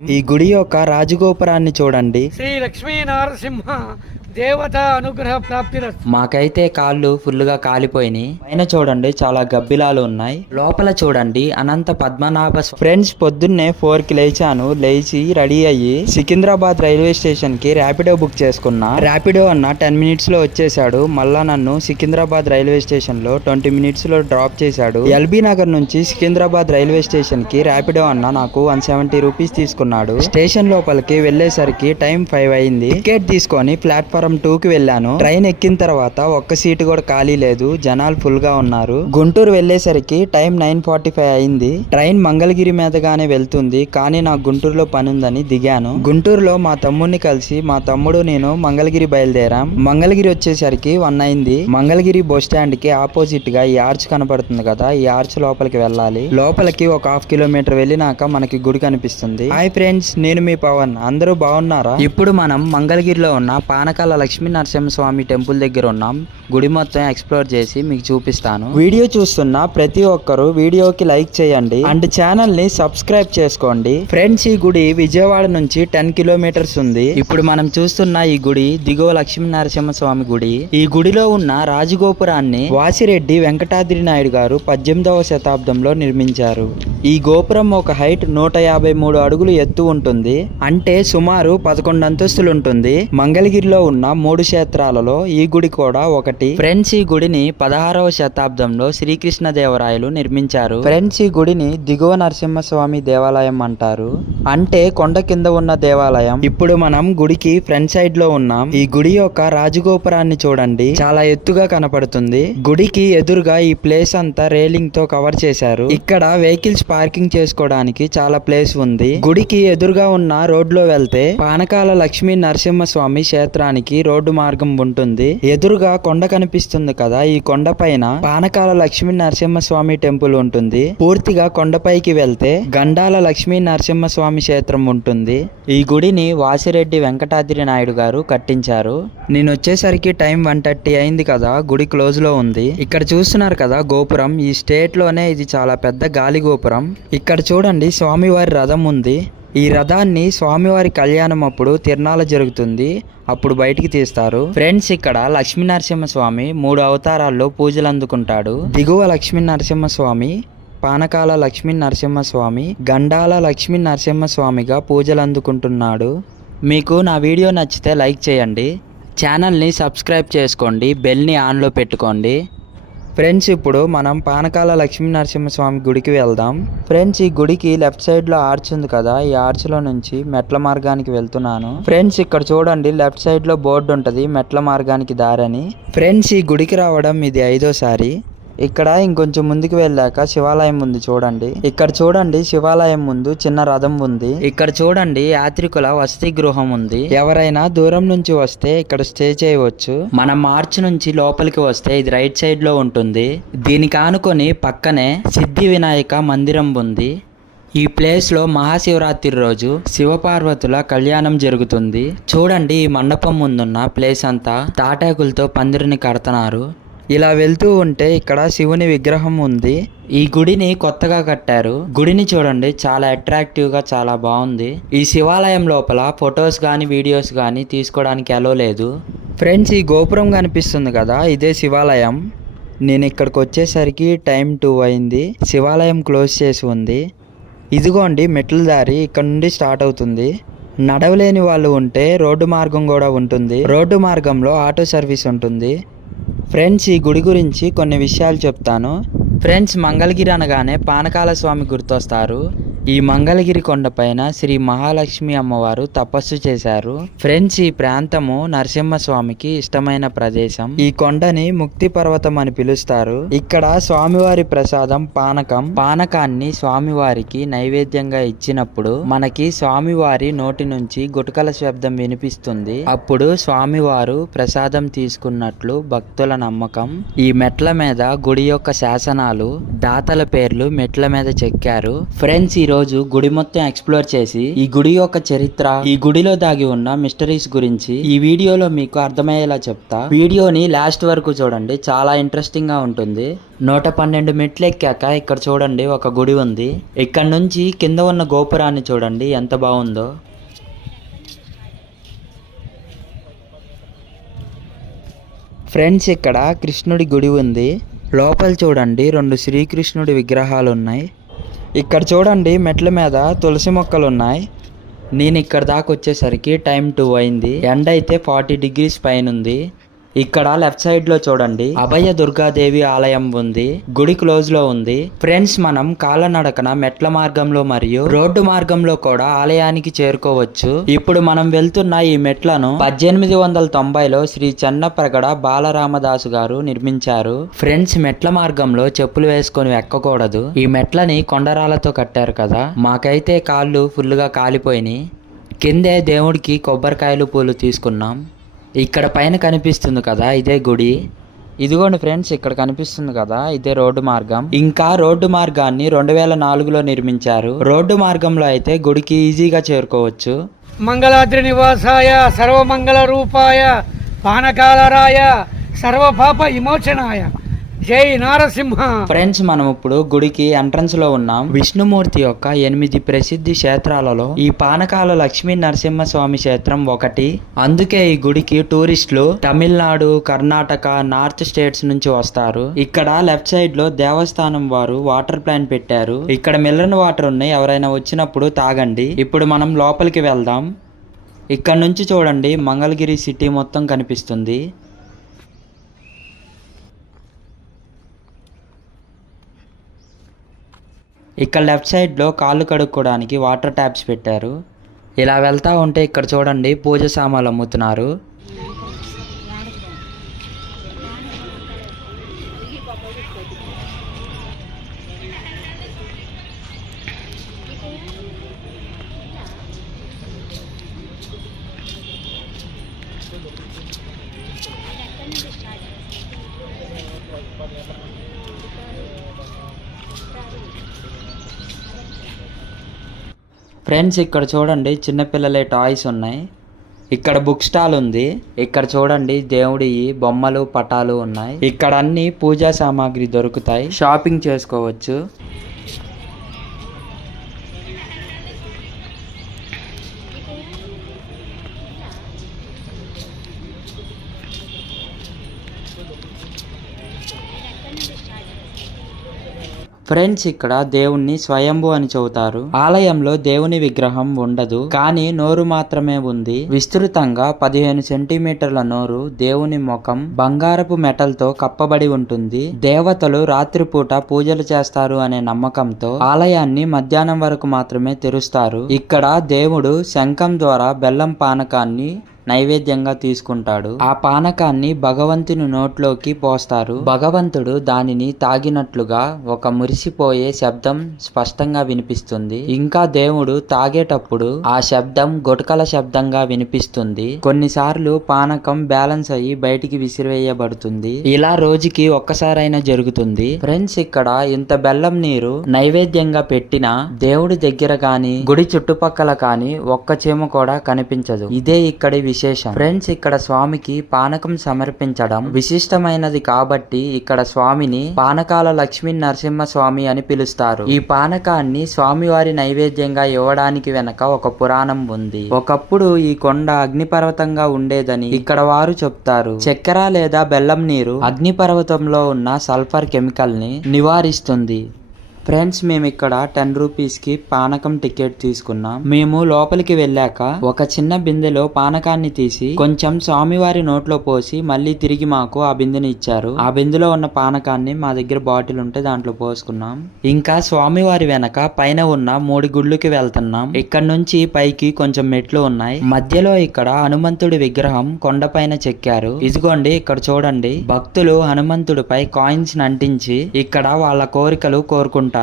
ఈ గుడి యొక్క రాజగోపురాన్ని చూడండి. శ్రీ లక్ష్మీ నారసింహ దేవత అనుగ్రహ ప్రాప్తి మాకైతే కాళ్ళు ఫుల్గా కాలిపోయినాయి. పైన చూడండి చాలా గబ్బిలాలు ఉన్నాయి. లోపల చూడండి అనంత పద్మనాభ ఫ్రెండ్స్ పొద్దున్నే ఫోర్కి లేచాను. లేచి రెడీ అయ్యి సికింద్రాబాద్ రైల్వే స్టేషన్కి ర్యాపిడో బుక్ చేసుకున్నా. ర్యాపిడో అన్న టెన్ మినిట్స్లో వచ్చేసాడు మళ్ళా నన్ను సికింద్రాబాద్ రైల్వే స్టేషన్లో ట్వంటీ మినిట్స్లో డ్రాప్ చేశాడు. ఎల్బీ నగర్ నుంచి సికింద్రాబాద్ రైల్వే స్టేషన్కి ర్యాపిడో అన్న నాకు వన్ సెవెంటీ రూపీస్ తీసుకున్నాడు. స్టేషన్ లోపలికి వెళ్ళేసరికి టైం ఫైవ్ అయింది. టికెట్ తీసుకొని ప్లాట్ఫారం టూ కి వెళ్ళాను. ట్రైన్ ఎక్కిన తర్వాత ఒక్క సీటు కూడా ఖాళీ లేదు. జనాలు ఫుల్గా ఉన్నారు. గుంటూరు వెళ్ళేసరికి టైం నైన్ ఫార్టీ ఫైవ్ అయింది. ట్రైన్ మంగళగిరి మీదగానే వెళ్తుంది. కానీ నాకు గుంటూరులో పని ఉందని దిగాను. గుంటూరులో మా తమ్ముడిని కలిసి మా తమ్ముడు నేను మంగళగిరి బయలుదేరాం. మంగళగిరి వచ్చేసరికి వన్ అయింది. మంగళగిరి బస్ స్టాండ్కి ఆపోజిట్గా ఈ ఆర్చ్ కనపడుతుంది కదా. ఈ ఆర్చ్ లోపలికి వెళ్ళాలి. లోపలికి ఒక హాఫ్ కిలోమీటర్ వెళ్ళినాక మనకి గుడి కనిపిస్తుంది. హాయ్ ఫ్రెండ్స్ నేను మీ పవన్. అందరూ బాగున్నారా? ఇప్పుడు మనం మంగళగిరిలో ఉన్న పానకాల లక్ష్మీ నరసింహస్వామి టెంపుల్ దగ్గర ఉన్నాం. గుడి మొత్తం ఎక్స్ప్లోర్ చేసి మీకు చూపిస్తాను. వీడియో చూస్తున్న ప్రతి ఒక్కరు వీడియోకి లైక్ చేయండి. అండ్ ఛానల్ని సబ్స్క్రైబ్ చేసుకోండి. ఫ్రెండ్స్ ఈ గుడి విజయవాడ నుంచి టెన్ కిలోమీటర్స్ ఉంది. ఇప్పుడు మనం చూస్తున్న ఈ గుడి దిగువ లక్ష్మీ నరసింహస్వామి గుడి. ఈ గుడిలో ఉన్న రాజగోపురాన్ని వాసిరెడ్డి వెంకటాద్రి నాయుడు గారు పద్దెనిమిదవ శతాబ్దంలో నిర్మించారు. ఈ గోపురం ఒక హైట్ నూట యాభై మూడు అడుగులు ఎత్తు ఉంటుంది. అంటే సుమారు పదకొండు అంతస్తులు ఉంటుంది. మంగళగిరిలో ఉన్న మూడు క్షేత్రాలలో ఈ గుడి కూడా ఒకటి. ఫ్రెండ్స్ ఈ గుడిని పదహారవ శతాబ్దంలో శ్రీకృష్ణ దేవరాయలు నిర్మించారు. ఫ్రెండ్స్ ఈ గుడిని దిగువ నరసింహస్వామి దేవాలయం అంటారు. అంటే కొండ కింద ఉన్న దేవాలయం. ఇప్పుడు మనం గుడికి ఫ్రంట్ సైడ్లో ఉన్నాం. ఈ గుడి యొక్క రాజగోపురాన్ని చూడండి. చాలా ఎత్తుగా కనపడుతుంది. గుడికి ఎదురుగా ఈ ప్లేస్ అంతా రేలింగ్తో కవర్ చేశారు. ఇక్కడ వెహికల్స్ పార్కింగ్ చేసుకోవడానికి చాలా ప్లేస్ ఉంది. గుడికి ఎదురుగా ఉన్న రోడ్లో వెళ్తే పానకాల లక్ష్మీ నరసింహస్వామి క్షేత్రానికి రోడ్డు మార్గం ఉంటుంది. ఎదురుగా కొండ కనిపిస్తుంది కదా ఈ కొండ పైన పానకాల లక్ష్మీ నరసింహస్వామి టెంపుల్ ఉంటుంది. పూర్తిగా కొండపైకి వెళ్తే గండాల లక్ష్మీ నరసింహస్వామి క్షేత్రం ఉంటుంది. ఈ గుడిని వాసిరెడ్డి వెంకటాద్రి నాయుడు గారు కట్టించారు. నేను వచ్చేసరికి టైం వన్ థర్టీ అయింది కదా గుడి క్లోజ్లో ఉంది. ఇక్కడ చూస్తున్నారు కదా గోపురం ఈ స్టేట్లోనే ఇది చాలా పెద్ద గాలి గోపురం. ఇక్కడ చూడండి స్వామివారి రథం ఉంది. ఈ రథాన్ని స్వామివారి కళ్యాణం అప్పుడు తిరణాల జరుగుతుంది. అప్పుడు బయటికి తీస్తారు. ఫ్రెండ్స్ ఇక్కడ లక్ష్మీ నరసింహస్వామి మూడు అవతారాల్లో పూజలు అందుకుంటాడు. దిగువ లక్ష్మీ నరసింహస్వామి పానకాల లక్ష్మీ నరసింహస్వామి గండాల లక్ష్మీ నరసింహస్వామిగా పూజలు అందుకుంటున్నాడు. మీకు నా వీడియో నచ్చితే లైక్ చేయండి. ఛానల్ని సబ్స్క్రైబ్ చేసుకోండి. బెల్ని ఆన్లో పెట్టుకోండి. ఫ్రెండ్స్ ఇప్పుడు మనం పానకాల లక్ష్మీ నరసింహస్వామి గుడికి వెళ్దాం. ఫ్రెండ్స్ ఈ గుడికి లెఫ్ట్ సైడ్లో ఆర్చ్ ఉంది కదా. ఈ ఆర్చ్లో నుంచి మెట్ల మార్గానికి వెళ్తున్నాను. ఫ్రెండ్స్ ఇక్కడ చూడండి లెఫ్ట్ సైడ్లో బోర్డు ఉంటది మెట్ల మార్గానికి దారని. ఫ్రెండ్స్ ఈ గుడికి రావడం ఇది ఐదోసారి. ఇక్కడ ఇంకొంచెం ముందుకు వెళ్ళాక శివాలయం ఉంది చూడండి. ఇక్కడ చూడండి శివాలయం ముందు చిన్న రథం ఉంది. ఇక్కడ చూడండి యాత్రికుల వసతి గృహం ఉంది. ఎవరైనా దూరం నుంచి వస్తే ఇక్కడ స్టే చేయవచ్చు. మనం మార్చ్ నుంచి లోపలికి వస్తే ఇది రైట్ సైడ్లో ఉంటుంది. దీనికి ఆనుకొని పక్కనే సిద్ధి వినాయక మందిరం ఉంది. ఈ ప్లేస్లో మహాశివరాత్రి రోజు శివపార్వతుల కళ్యాణం జరుగుతుంది. చూడండి ఈ మండపం ముందున్న ప్లేస్ అంతా తాటాకులతో పందిరిని కడతన్నారు. ఇలా వెళ్తూ ఉంటే ఇక్కడ శివుని విగ్రహం ఉంది. ఈ గుడిని కొత్తగా కట్టారు. గుడిని చూడండి చాలా అట్రాక్టివ్గా చాలా బాగుంది. ఈ శివాలయం లోపల ఫొటోస్ గానీ వీడియోస్ గానీ తీసుకోవడానికి అలో లేదు. ఫ్రెండ్స్ ఈ గోపురం కనిపిస్తుంది కదా ఇదే శివాలయం. నేను ఇక్కడికి వచ్చేసరికి టైం టూ అయింది. శివాలయం క్లోజ్ చేసి ఉంది. ఇదిగోండి మెట్ల దారి ఇక్కడ నుండి స్టార్ట్ అవుతుంది. నడవలేని వాళ్ళు ఉంటే రోడ్డు మార్గం కూడా ఉంటుంది. రోడ్డు మార్గంలో ఆటో సర్వీస్ ఉంటుంది. ఫ్రెండ్స్ ఈ గుడి గురించి కొన్ని విషయాలు చెప్తాను. ఫ్రెండ్స్ మంగళగిరి అనగానే పానకాల స్వామి గుర్తొస్తారు. ఈ మంగళగిరి కొండపైన శ్రీ మహాలక్ష్మి అమ్మవారు తపస్సు చేశారు. ఫ్రెండ్స్ ఈ ప్రాంతము నరసింహస్వామికి ఇష్టమైన ప్రదేశం. ఈ కొండని ముక్తి పర్వతం అని పిలుస్తారు. ఇక్కడ స్వామివారి ప్రసాదం పానకం. పానకాన్ని స్వామివారికి నైవేద్యంగా ఇచ్చినప్పుడు మనకి స్వామివారి నోటి నుంచి గుటకల శబ్దం వినిపిస్తుంది. అప్పుడు స్వామివారు ప్రసాదం తీసుకున్నట్లు భక్తుల నమ్మకం. ఈ మెట్ల మీద గుడి యొక్క శాసనాలు దాతల పేర్లు మెట్ల మీద చెక్కారు. ఫ్రెండ్స్ ఈ రోజు గుడి మొత్తం ఎక్స్ప్లోర్ చేసి ఈ గుడి యొక్క చరిత్ర ఈ గుడిలో దాగి ఉన్న మిస్టరీస్ గురించి ఈ వీడియోలో మీకు అర్థమయ్యేలా చెప్తా. వీడియోని లాస్ట్ వరకు చూడండి చాలా ఇంట్రెస్టింగ్గా ఉంటుంది. నూట పన్నెండు మెట్లు ఎక్కాక ఇక్కడ చూడండి ఒక గుడి ఉంది. ఇక్కడ నుంచి కింద ఉన్న గోపురాన్ని చూడండి ఎంత బాగుందో. ఫ్రెండ్స్ ఇక్కడ కృష్ణుడి గుడి ఉంది. లోపల చూడండి రెండు శ్రీకృష్ణుడి విగ్రహాలు ఉన్నాయి. ఇక్కడ చూడండి మెట్ల మీద తులసి మొక్కలు ఉన్నాయి నేను ఇక్కడ దాకా వచ్చేసరికి టైం టూ అయింది. ఎండ అయితే ఫార్టీ డిగ్రీస్ పైన ఉంది ఇక్కడ లెఫ్ట్ సైడ్లో చూడండి. అభయ దుర్గాదేవి ఆలయం ఉంది. గుడి క్లోజ్లో ఉంది. ఫ్రెండ్స్ మనం కాలనడకన మెట్ల మార్గంలో మరియు రోడ్డు మార్గంలో కూడా ఆలయానికి చేరుకోవచ్చు. ఇప్పుడు మనం వెళ్తున్న ఈ మెట్లను పద్దెనిమిది వందల తొంభైలో శ్రీ చెన్నప్రగడ బాలరామదాసు గారు నిర్మించారు. ఫ్రెండ్స్ మెట్ల మార్గంలో చెప్పులు వేసుకొని ఎక్కకూడదు. ఈ మెట్లని కొండరాలతో కట్టారు కదా. మాకైతే కాళ్ళు ఫుల్గా కాలిపోయినాయి. కిందే దేవుడికి కొబ్బరికాయలు పూలు తీసుకున్నాం. ఇక్కడ పైన కనిపిస్తుంది కదా ఇదే గుడి. ఇదిగోండి ఫ్రెండ్స్ ఇక్కడ కనిపిస్తుంది కదా ఇదే రోడ్డు మార్గం. ఇంకా రోడ్డు మార్గాన్ని రెండు వేల నాలుగులో నిర్మించారు. రోడ్డు మార్గంలో అయితే గుడికి ఈజీగా చేరుకోవచ్చు. మంగళాద్రి నివాసాయ సర్వమంగళ రూపాయ పానకాలరాయ సర్వపాప విమోచనాయ. జై నరసింహ. ఫ్రెండ్స్ మనం ఇప్పుడు గుడికి ఎంట్రన్స్లో ఉన్నాం. విష్ణుమూర్తి యొక్క ఎనిమిది ప్రసిద్ధి క్షేత్రాలలో ఈ పానకాల లక్ష్మీ నరసింహస్వామి క్షేత్రం ఒకటి. అందుకే ఈ గుడికి టూరిస్టులు తమిళనాడు కర్ణాటక నార్త్ స్టేట్స్ నుంచి వస్తారు. ఇక్కడ లెఫ్ట్ సైడ్లో దేవస్థానం వారు వాటర్ ప్లాంట్ పెట్టారు. ఇక్కడ మిల్లన్ వాటర్ ఉన్నాయి. ఎవరైనా వచ్చినప్పుడు తాగండి. ఇప్పుడు మనం లోపలికి వెళ్దాం. ఇక్కడ నుంచి చూడండి మంగళగిరి సిటీ మొత్తం కనిపిస్తుంది. ఇక్కడ లెఫ్ట్ సైడ్లో కాళ్ళు కడుక్కోవడానికి వాటర్ ట్యాప్స్ పెట్టారు. ఇలా వెళ్తా ఉంటే ఇక్కడ చూడండి పూజ సామాన్లు అమ్ముతున్నారు. ఫ్రెండ్స్ ఇక్కడ చూడండి చిన్నపిల్లలే టాయ్స్ ఉన్నాయి. ఇక్కడ బుక్ స్టాల్ ఉంది. ఇక్కడ చూడండి దేవుడి బొమ్మలు పటాలు ఉన్నాయి. ఇక్కడ అన్ని పూజా సామాగ్రి దొరుకుతాయి. షాపింగ్ చేసుకోవచ్చు. ఫ్రెండ్స్ ఇక్కడ దేవుణ్ణి స్వయంభు అని చెబుతారు. ఆలయంలో దేవుని విగ్రహం ఉండదు కానీ నోరు మాత్రమే ఉంది. విస్తృతంగా పదిహేను సెంటీమీటర్ల నోరు దేవుని ముఖం బంగారపు మెటల్తో కప్పబడి ఉంటుంది. దేవతలు రాత్రిపూట పూజలు చేస్తారు అనే నమ్మకంతో ఆలయాన్ని మధ్యాహ్నం వరకు మాత్రమే తెరుస్తారు. ఇక్కడ దేవుడు శంఖం ద్వారా బెల్లం పానకాన్ని నైవేద్యంగా తీసుకుంటాడు. ఆ పానకాన్ని భగవంతుని నోట్లోకి పోస్తారు. భగవంతుడు దానిని తాగినట్లుగా ఒక మురిసిపోయే శబ్దం స్పష్టంగా వినిపిస్తుంది. ఇంకా దేవుడు తాగేటప్పుడు ఆ శబ్దం గొటకల శబ్దంగా వినిపిస్తుంది. కొన్నిసార్లు పానకం బ్యాలెన్స్ అయ్యి బయటికి విసిరివేయబడుతుంది. ఇలా రోజుకి ఒక్కసారైనా జరుగుతుంది. ఫ్రెండ్స్ ఇక్కడ ఇంత బెల్లం నీరు నైవేద్యంగా పెట్టిన దేవుడి దగ్గర గాని గుడి చుట్టుపక్కల కాని ఒక్క చీమ కూడా కనిపించదు. ఇదే ఇక్కడి విశేషం. ఫ్రెండ్స్ ఇక్కడ స్వామికి పానకం సమర్పించడం విశిష్టమైనది కాబట్టి ఇక్కడ స్వామిని పానకాల లక్ష్మీ నరసింహ స్వామి అని పిలుస్తారు. ఈ పానకాన్ని స్వామివారి నైవేద్యంగా ఇవ్వడానికి వెనక ఒక పురాణం ఉంది. ఒకప్పుడు ఈ కొండ అగ్నిపర్వతంగా ఉండేదని ఇక్కడ వారు చెప్తారు. చక్కెర లేదా బెల్లం నీరు అగ్నిపర్వతంలో ఉన్న సల్ఫర్ కెమికల్ని నివారిస్తుంది. ఫ్రెండ్స్ మేము ఇక్కడ టెన్ రూపీస్కి పానకం టికెట్ తీసుకున్నాం. మేము లోపలికి వెళ్ళాక ఒక చిన్న బిందెలో పానకాన్ని తీసి కొంచెం స్వామివారి నోట్లో పోసి మళ్ళీ తిరిగి మాకు ఆ బిందెని ఇచ్చారు. ఆ బిందెలో ఉన్న పానకాన్ని మా దగ్గర బాటిల్ ఉంటే దాంట్లో పోసుకున్నాం. ఇంకా స్వామివారి వెనక పైన ఉన్న మూడు గుళ్ళకి వెళ్తున్నాం. ఇక్కడ నుంచి పైకి కొంచెం మెట్లు ఉన్నాయి. మధ్యలో ఇక్కడ హనుమంతుడి విగ్రహం కొండపైన చెక్కారు. ఇదిగోండి ఇక్కడ చూడండి. భక్తులు హనుమంతుడిపై కాయిన్స్ అంటించి ఇక్కడ వాళ్ళ కోరికలు కోరుకుంటారు.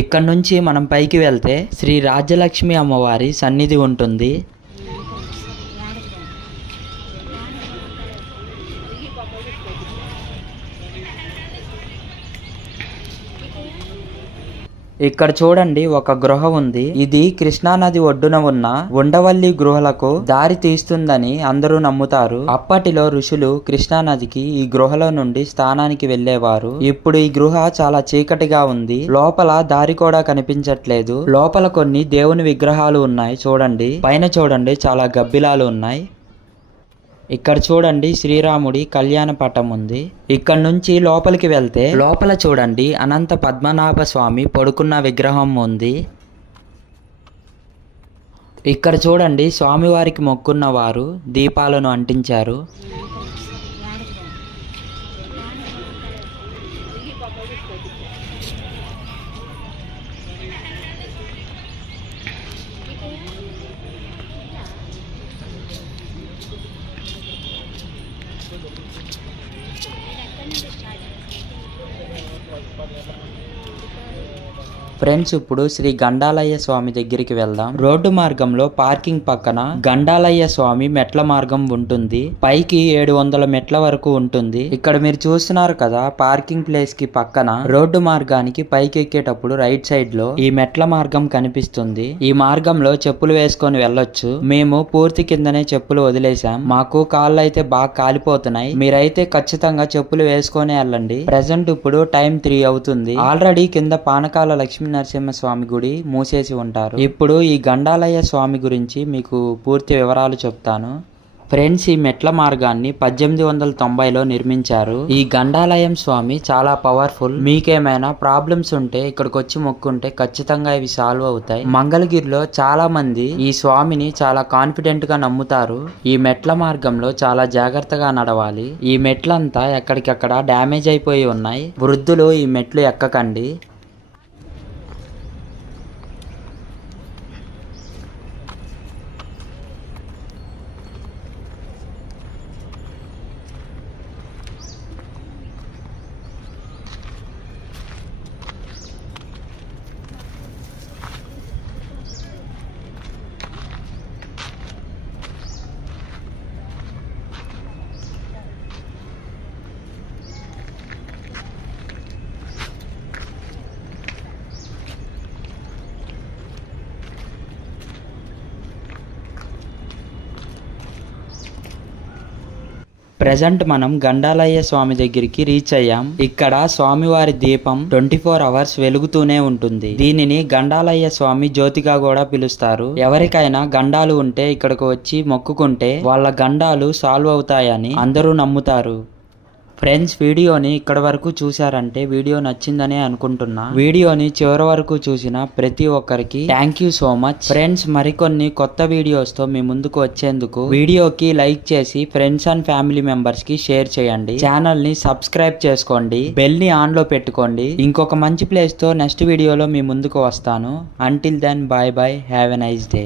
ఇక్కడ నుంచి మనం పైకి వెళ్తే శ్రీ రాజ్యలక్ష్మి అమ్మవారి సన్నిధి ఉంటుంది. ఇక్కడ చూడండి ఒక గృహ ఉంది. ఇది కృష్ణా నది ఒడ్డున ఉన్న ఉండవల్లి గృహలకు దారి తీస్తుందని అందరూ నమ్ముతారు. అప్పటిలో ఋషులు కృష్ణా నదికి ఈ గృహలో నుండి స్థానానికి వెళ్ళేవారు ఇప్పుడు ఈ గృహ చాలా చీకటిగా ఉంది. లోపల దారి కూడా కనిపించట్లేదు. లోపల కొన్ని దేవుని విగ్రహాలు ఉన్నాయి చూడండి. పైన చూడండి చాలా గబ్బిలాలు ఉన్నాయి. ఇక్కడ చూడండి శ్రీరాముడి కళ్యాణ పటం ఉంది. ఇక్కడ నుంచి లోపలికి వెళ్తే లోపల చూడండి అనంత పద్మనాభ స్వామి పడుకున్న విగ్రహం ఉంది. ఇక్కడ చూడండి స్వామివారికి మొక్కున్న వారు దీపాలను అంటించారు. ఫ్రెండ్స్ ఇప్పుడు శ్రీ గండాలయ్య స్వామి దగ్గరికి వెళ్దాం. రోడ్డు మార్గంలో పార్కింగ్ పక్కన గండాలయ్య స్వామి మెట్ల మార్గం ఉంటుంది. పైకి ఏడు వందల మెట్ల వరకు ఉంటుంది. ఇక్కడ మీరు చూస్తున్నారు కదా పార్కింగ్ ప్లేస్కి పక్కన రోడ్డు మార్గానికి పైకి ఎక్కేటప్పుడు రైట్ సైడ్లో ఈ మెట్ల మార్గం కనిపిస్తుంది. ఈ మార్గంలో చెప్పులు వేసుకొని వెళ్ళొచ్చు. మేము పూర్తి కిందనే చెప్పులు వదిలేసాం మాకు కాళ్ళు అయితే బాగా కాలిపోతున్నాయి. మీరైతే ఖచ్చితంగా చెప్పులు వేసుకొని వెళ్ళండి. ప్రజెంట్ ఇప్పుడు టైం త్రీ అవుతుంది. ఆల్రెడీ కింద పానకాల లక్ష్మీ నరసింహ స్వామి గుడి మూసేసి ఉంటారు. ఇప్పుడు ఈ గండాలయ్య స్వామి గురించి మీకు పూర్తి వివరాలు చెప్తాను. ఫ్రెండ్స్ ఈ మెట్ల మార్గాన్ని పద్దెనిమిది వందల తొంభైలో నిర్మించారు. ఈ గండాలయం స్వామి చాలా పవర్ఫుల్. మీకేమైనా ప్రాబ్లమ్స్ ఉంటే ఇక్కడికి వచ్చి మొక్కుంటే ఖచ్చితంగా ఇవి సాల్వ్ అవుతాయి. మంగళగిరిలో చాలా మంది ఈ స్వామిని చాలా కాన్ఫిడెంట్గా నమ్ముతారు. ఈ మెట్ల మార్గంలో చాలా జాగ్రత్తగా నడవాలి. ఈ మెట్లంతా ఎక్కడికక్కడ డ్యామేజ్ అయిపోయి ఉన్నాయి. వృద్ధులు ఈ మెట్లు ఎక్కకండి. ప్రజెంట్ మనం గండాలయ్య స్వామి దగ్గరికి రీచ్ అయ్యాం. ఇక్కడ స్వామివారి దీపం ట్వంటీ ఫోర్ అవర్స్ వెలుగుతూనే ఉంటుంది. దీనిని గండాలయ్య స్వామి జ్యోతిగా కూడా పిలుస్తారు. ఎవరికైనా గండాలు ఉంటే ఇక్కడికి వచ్చి మొక్కుకుంటే వాళ్ళ గండాలు సాల్వ్ అవుతాయని అందరూ నమ్ముతారు. ఫ్రెండ్స్ వీడియోని ఇక్కడ వరకు చూసారంటే వీడియో నచ్చిందనే అనుకుంటున్నా. వీడియోని చివరి వరకు చూసిన ప్రతి ఒక్కరికి thank you so much friends మరికొన్ని కొత్త వీడియోస్తో మీ ముందుకు వచ్చేందుకు వీడియోకి లైక్ చేసి ఫ్రెండ్స్ అండ్ ఫ్యామిలీ మెంబర్స్కి షేర్ చేయండి. ఛానల్ని సబ్స్క్రైబ్ చేసుకోండి. బెల్ని ఆన్లో పెట్టుకోండి. ఇంకొక మంచి ప్లేస్తో నెక్స్ట్ వీడియోలో మీ ముందుకు వస్తాను. Until then bye bye have a nice day